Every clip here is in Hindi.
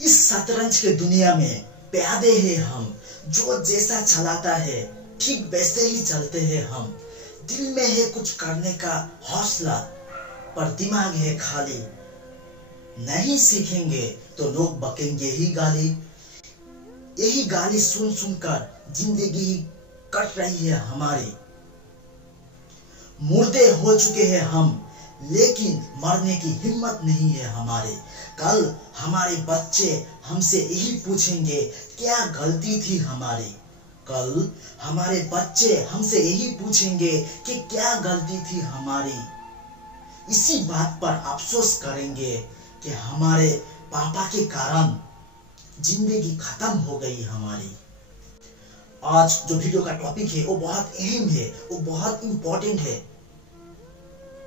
इस शतरंज के दुनिया में प्यादे हैं हम, जो जैसा चलाता है ठीक वैसे ही चलते हैं हम। दिल में है कुछ करने का हौसला, पर दिमाग है खाली। नहीं सीखेंगे तो लोग बकेंगे ही गाली। यही गाली सुन सुनकर जिंदगी कट रही है हमारी। मुर्दे हो चुके हैं हम, लेकिन मरने की हिम्मत नहीं है हमारे। कल हमारे बच्चे हमसे यही पूछेंगे क्या गलती थी हमारी। कल हमारे बच्चे हमसे यही पूछेंगे कि क्या गलती थी हमारी। इसी बात पर अफसोस करेंगे कि हमारे पापा के कारण जिंदगी खत्म हो गई हमारी। आज जो वीडियो का टॉपिक है वो बहुत अहम है, वो बहुत इंपॉर्टेंट है,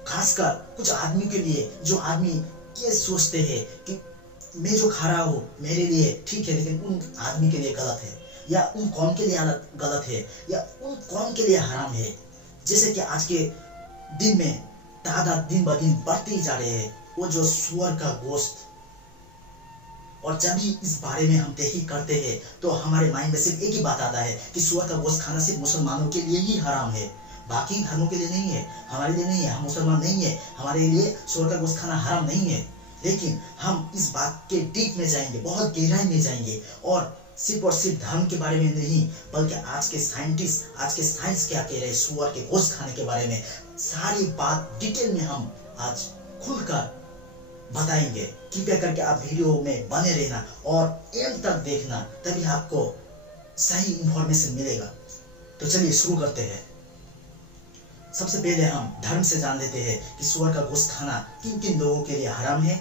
खासकर कुछ आदमी के लिए। जो आदमी ये सोचते हैं कि मैं जो खा रहा हूं मेरे लिए ठीक है, लेकिन उन आदमी के लिए गलत है, या उन कौम के लिए गलत है, या उन कौम के लिए हराम है। जैसे कि आज के दिन में तादाद दिन ब दिन बढ़ते ही जा रहे हैं वो जो सुअर का गोश्त। और जब भी इस बारे में हम तहकीक करते हैं तो हमारे माइंड में सिर्फ एक ही बात आता है कि सुअर का गोश्त खाना सिर्फ मुसलमानों के लिए ही हराम है, बाकी धर्मों के लिए नहीं है, हमारे लिए नहीं है। हम मुसलमान नहीं है, हमारे लिए सुअर का गोश्त खाना हराम नहीं है। लेकिन हम इस बात के डीप में जाएंगे, बहुत गहराई में जाएंगे, और सिर्फ धर्म के बारे में नहीं, बल्कि आज के साइंटिस्ट, आज के साइंस क्या कह रहे हैं सुअर के गोश्त खाने के बारे में, सारी बात डिटेल में हम आज खुलकर बताएंगे। कृपया करके आप वीडियो में बने रहना और एंड तक देखना, तभी आपको सही इंफॉर्मेशन मिलेगा। तो चलिए शुरू करते हैं। सबसे पहले हम धर्म से जान लेते हैं कि सुअर का गोश्त खाना किन किन लोगों के लिए हराम है,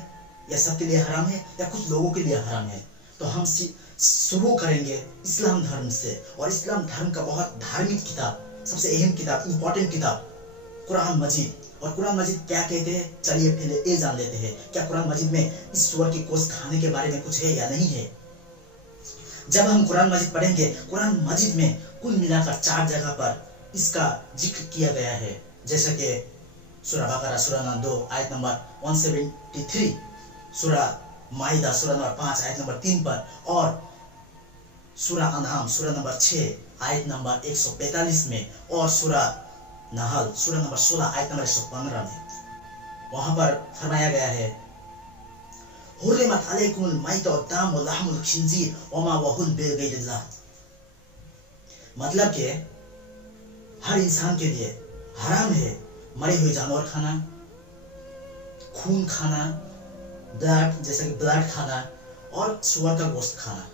या सबके लिए हराम है, या कुछ लोगों के लिए हराम है। तो हम शुरू करेंगे इस्लाम धर्म से। और इस्लाम धर्म का बहुत धार्मिक किताब, सबसे अहम किताब, इंपॉर्टेंट किताब कुरान मजीद। और कुरान मजीद क्या कहते हैं, चलिए पहले ये जान लेते हैं। क्या कुरान मजीद में इस सुअर के गोश्त खाने के बारे में कुछ है या नहीं है। जब हम कुरान मजीद पढ़ेंगे, कुरान मजीद में कुल मिलाकर 4 जगह पर इसका जिक्र किया गया है। जैसे कि सूरा बकरा सूरा नंबर 2 आयत नंबर 173, सूरा माइदा सूरा नंबर 5 आयत नंबर 3 पर, और सूरा अनआम सूरा नंबर 6 आयत नंबर 145 में, और सूरा नहल सूरा नंबर 16 आयत नंबर 115 में। वहां पर फरमाया गया है हुर्रिमत अलैकुमुल मैता वद्दाम वलहमुल खिंजीर वमा वहुल बिगैरिल्लाह। मतलब कि हर इंसान के लिए हराम है मरे हुए जानवर खाना, खून खाना, ब्लड जैसे कि ब्लड खाना, और सुअर का गोश्त खाना।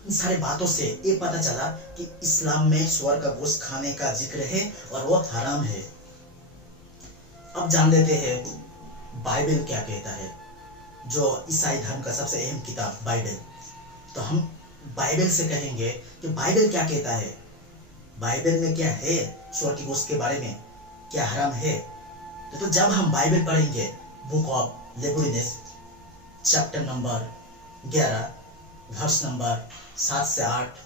इन सारे बातों से ये पता चला कि इस्लाम में सुअर का गोश्त खाने का जिक्र है और वो हराम है। अब जान लेते हैं बाइबल क्या कहता है, जो ईसाई धर्म का सबसे अहम किताब बाइबल। तो हम बाइबल से कहेंगे कि बाइबल क्या कहता है, बाइबल में क्या है सुअर के गोश्त के बारे में, क्या हराम है। तो जब हम बाइबल पढ़ेंगे book of Leviticus chapter number 11 verse number 7 से 8,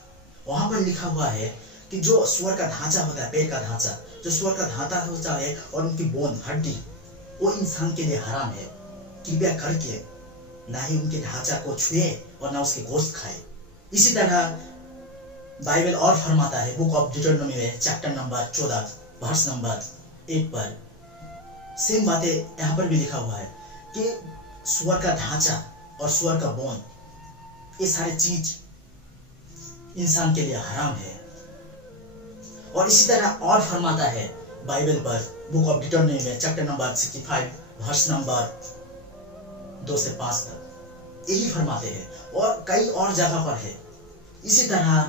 वहां पर लिखा हुआ है कि जो सुअर का ढांचा होता है, पेट का ढांचा, जो सुअर का ढांचा होता है और उनकी बोन हड्डी, वो इंसान के लिए हराम है। कृपया करके ना ही उनके ढांचा को छुए और ना उसके गोश्त खाए। इसी तरह बाइबल और फरमाता है बुक ऑफ डिटरनोमी में चैप्टर नंबर 14 वर्स नंबर 1 पर, सेम बातें यहाँ पर भी लिखा हुआ है कि सुअर का ढांचा और सुअर का बोन, ये सारे चीज इंसान के लिए हराम है। और इसी तरह और फरमाता है बाइबल पर बुक ऑफ डिटरनोमी में चैप्टर नंबर 65 वर्स नंबर 2 से 5 तक यही फरमाते हैं, और कई और जगह पर है। इसी तरह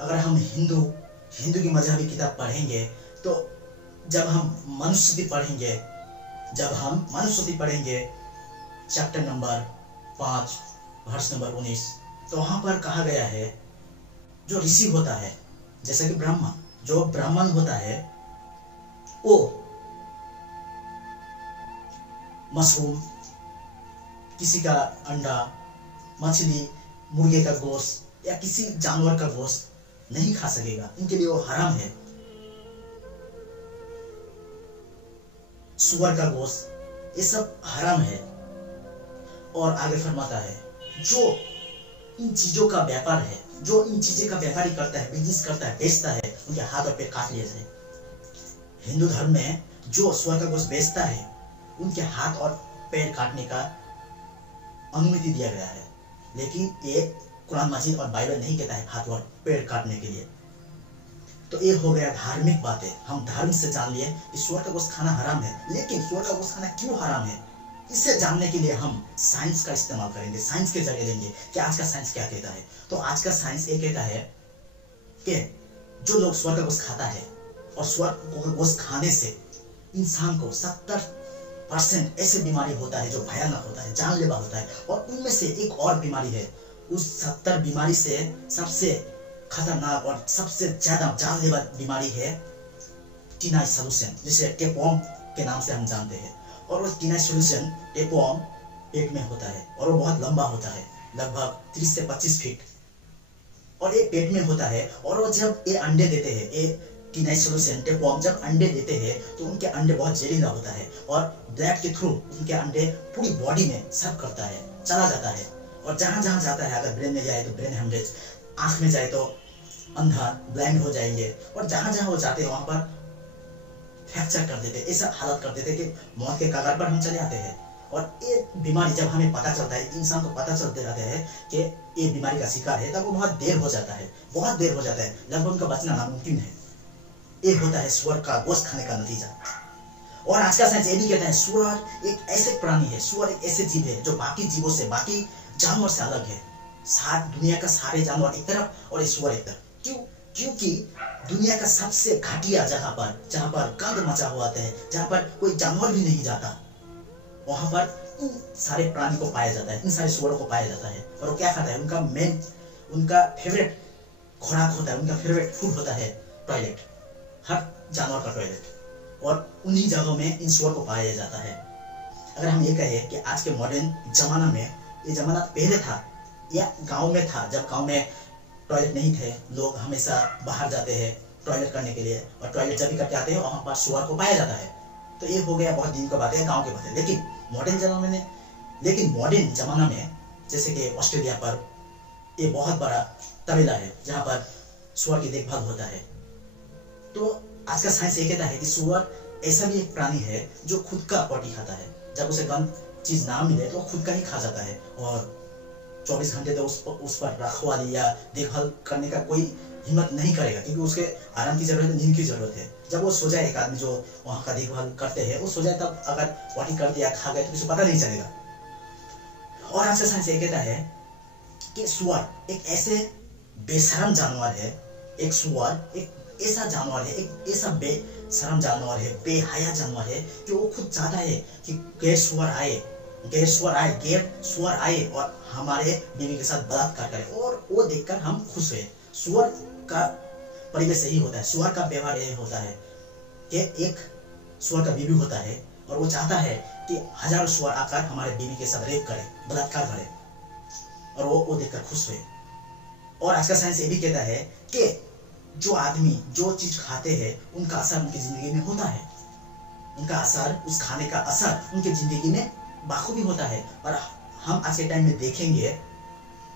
अगर हम हिंदू की मजहबी किताब पढ़ेंगे, तो जब हम मनुस्मृति पढ़ेंगे चैप्टर नंबर 5 वर्स नंबर 19, तो वहां पर कहा गया है जो ऋषि होता है, जैसे कि ब्राह्मण होता है, वो मशरूम, किसी का अंडा, मछली, मुर्गे का गोश्त या किसी जानवर का गोश्त नहीं खा सकेगा, इनके लिए वो हराम है। सुअर का गोश्त, ये सब हराम है। और आगे फरमाता है जो इन चीजों का व्यापार है, जो इन चीजें का व्यापारी करता है, बिजनेस करता है, बेचता है, उनके हाथ और पैर काट लिए जाए। हिंदू धर्म में जो सुअर का गोश्त बेचता है उनके हाथ और पैर काटने का अनुमति दिया गया है, लेकिन ये कुरान मजीद और बाइबल नहीं कहता है हाथ और पैर काटने के लिए। तो ये हो गया धार्मिक बातें। हम धर्म से जान लिए कि सुअर का गोश्त खाना हराम है, लेकिन सुअर का गोश्त खाना क्यों हराम है इसे जानने के लिए हम साइंस का इस्तेमाल करेंगे, साइंस के जरिए लेंगे कि आज का साइंस क्या कहता है। तो आज का साइंस ये कहता है कि जो लोग सुअर का गोश्त खाता है और सुअर का गोश्त खाने से इंसान को 70% ऐसे बीमारी होता है जो भयानक होता है, जानलेवा होता है, और उनमें से एक और बीमारी है। उस 70 बीमारी से सबसे खतरनाक और सबसे ज्यादा जानलेवा बीमारी है टीनाइज सॉल्यूशन, जिसे टेपवर्म के नाम से हम जानते हैं। और वो टीनाइज सॉल्यूशन टेपवर्म पेट में होता है और वो बहुत लंबा होता है, लगभग 30 से 25 फीट, और ये पेट में होता है। और वो जब ये अंडे देते हैं, ये टीनाइज सॉल्यूशन टेपवर्म जब अंडे देते हैं तो उनके अंडे बहुत जहरीला होता है और ब्लड के थ्रू उनके अंडे पूरी बॉडी में सर्व करता है, चला जाता है, और जहां जहां जाता है, अगर ब्रेन में जाए तो ब्रेन हेमरेज, आंख में जाए तो अंधा ब्लाइंड हो जाएंगे, और जहां जहां वो जाते हैं वहां पर फ्रैक्चर कर देते, ऐसा हालत कर देते कि मौत के कगार पर हम चले आते हैं। और ये बीमारी जब हमें पता चलता है, इंसान को पता चलते रहते हैं कि ये बीमारी का शिकार है, तब वो बहुत देर हो जाता है, बहुत देर हो जाता है, लगभग उनका बचना नामुमकिन है। ये होता है सुअर का गोश्त खाने का नतीजा। और आज का साइंस ये भी कहता है सुअर एक ऐसे प्राणी है, सुअर एक ऐसे जीव है जो बाकी जीवों से, बाकी जानवर से अलग है। दुनिया का सारे जानवर एक तरफ और ये सुअर एक तरफ। क्यों? क्योंकि दुनिया का सबसे घटिया जगह पर, जहां पर गंद मचा हुआ है, जहां पर कोई जानवर भी नहीं जाता, वहां पर इन सारे प्राणी को पाया जाता है, इन सारे सुअरों को पाया जाता है। और वो क्या खाता है? उनका फेवरेट खुराक होता है, उनका फेवरेट फूड होता है टॉयलेट, हर जानवर का टॉयलेट, और उन्हीं जगहों में इन सुअर को पाया जाता है। अगर हम ये कहें कि आज के मॉडर्न जमाना में, ये जमाना पहले था या गांव में था, जब गांव में टॉयलेट नहीं थे, लोग हमेशा बाहर जाते हैं टॉयलेट करने के लिए, और टॉयलेट जब भी करके आते हैं वहां पर सुअर को पाया जाता है। तो ये हो गया बहुत दिन की बात है, गांव की बात है। लेकिन मॉडर्न जमाना में जैसे कि ऑस्ट्रेलिया पर ये बहुत बड़ा तबेला है जहां पर सुअर की देखभाल होता है। तो आज का साइंस ये कहता है कि सुअर ऐसा भी एक प्राणी है जो खुद का पॉटी खाता है। जब उसे गंद चीज ना मिले तो खुद का ही खा जाता है, और 24 घंटे तो उस पर रखवाली या देखभाल करने का कोई हिम्मत नहीं करेगा, क्योंकि उसके आराम की जरूरत है, नींद की जरूरत है। जब वो सो जाए, एक आदमी जो वहां का देखभाल करते हैं वो सो जाए, तब अगर पॉटी कर दिया, खा गए तो किसी को पता नहीं चलेगा। और आज का साइंस ये कहता है कि सुअर एक ऐसे बेशरम जानवर है, एक सुअर एक ऐसा जानवर है, एक ऐसा बेशरम जानवर है, बेहया जानवर है कि वो खुद चाहता है कि गैर सुअर आए और हमारे बीवी के साथ बलात्कार करे, और वो देखकर हम खुश हुए। सुअर का परिवेश यही होता है, सुअर का व्यवहार यही होता है कि एक सुअर का बीवी होता है और वो चाहता है कि हजारों सुअर आकर हमारे बीवी के साथ रेप करे, बलात्कार करे, और वो देखकर खुश हुए। और आज का साइंस ये भी कहता है कि जो आदमी जो चीज खाते हैं उनका असर उनकी जिंदगी में होता है, उनका असर, उस खाने का असर उनकी जिंदगी में बाखूबी होता है। और हम आज के टाइम में देखेंगे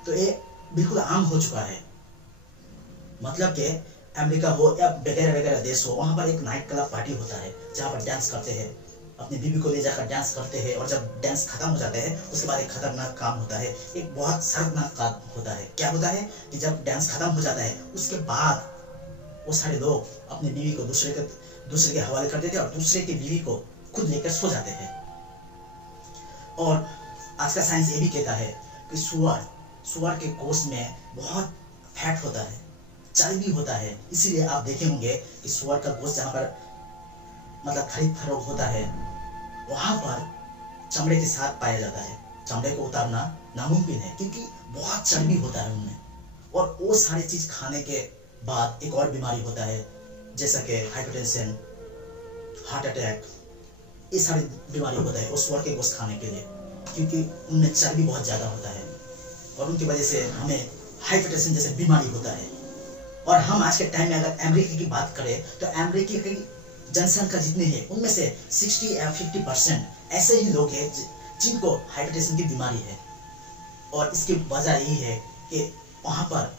तो ये बिल्कुल आम हो चुका है। मतलब कि अमेरिका हो या वगैरह वगैरह देश हो, वहां पर एक नाइट क्लब पार्टी होता है जहां पर डांस करते हैं, अपनी बीवी को ले जाकर डांस करते हैं, और जब डांस खत्म हो जाता है उसके बाद एक खतरनाक काम होता है, एक बहुत शर्मनाक काम होता है। क्या होता है कि जब डांस खत्म हो जाता है उसके बाद वो सारे लोग अपनी बीवी को दूसरे के हवाले कर देते हैं और दूसरे की बीवी को खुद लेकर सो जाते हैं। और आज का साइंस ये भी कहता है कि सुअर के गोश्त में बहुत फैट होता है, चर्बी होता है। इसीलिए आप देखे होंगे कि सुअर का गोश्त जहाँ पर मतलब खरीद फरोख्त होता है वहां पर चमड़े के साथ पाया जाता है। चमड़े को उतारना नामुमकिन है क्योंकि बहुत चर्बी होता है उनमें। और वो सारी चीज खाने के बाद एक और बीमारी होता है जैसा कि हाइपरटेंशन, हार्ट अटैक, ये सारी बीमारी होता है उस सुअर के गोश्त खाने के लिए, क्योंकि उनमें चर्बी बहुत ज्यादा होता है और उनकी वजह से हमें हाइपरटेंशन जैसे बीमारी होता है। और हम आज के टाइम में अगर अमेरिका की बात करें तो अमेरिका की जनसंख्या जितनी है उनमें से 60 या 50% ऐसे ही लोग हैं जिनको हाइपरटेंशन की बीमारी है। और इसकी वजह यही है कि वहाँ पर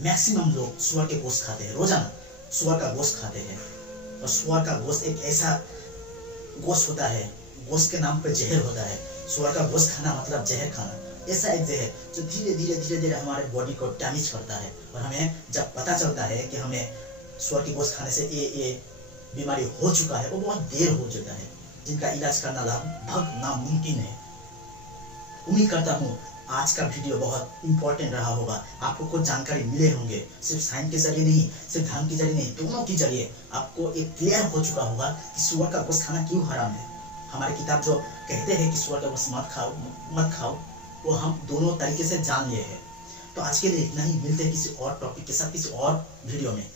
मैक्सिमम लोग सुअर के गोश्त खाते हैं, रोजाना सुअर का गोश्त खाते हैं। और सुअर का गोश्त एक ऐसा गोश्त होता है, गोश्त के नाम पे जहर होता है। सुअर का गोश्त खाना मतलब जहर खाना, ऐसा एक जहर जो धीरे धीरे हमारे बॉडी को डैमेज करता है। और हमें जब पता चलता है कि हमें सुअर की गोश्त खाने से ये बीमारी हो चुका है, वो बहुत देर हो चुका है, जिनका इलाज करना लगभग नामुमकिन है। उम्मीद करता हूँ आज का वीडियो बहुत इंपॉर्टेंट रहा होगा, आपको कुछ जानकारी मिले होंगे। सिर्फ साइंस के जरिए नहीं, सिर्फ धर्म के जरिए नहीं, दोनों के जरिए आपको एक क्लियर हो चुका होगा कि सुअर का गोश्त खाना क्यों हराम है। हमारे किताब जो कहते हैं कि सुअर का गोश्त मत खाओ, वो हम दोनों तरीके से जान लिए हैं। तो आज के लिए इतना ही, मिलते हैं किसी और टॉपिक के साथ किसी और वीडियो में।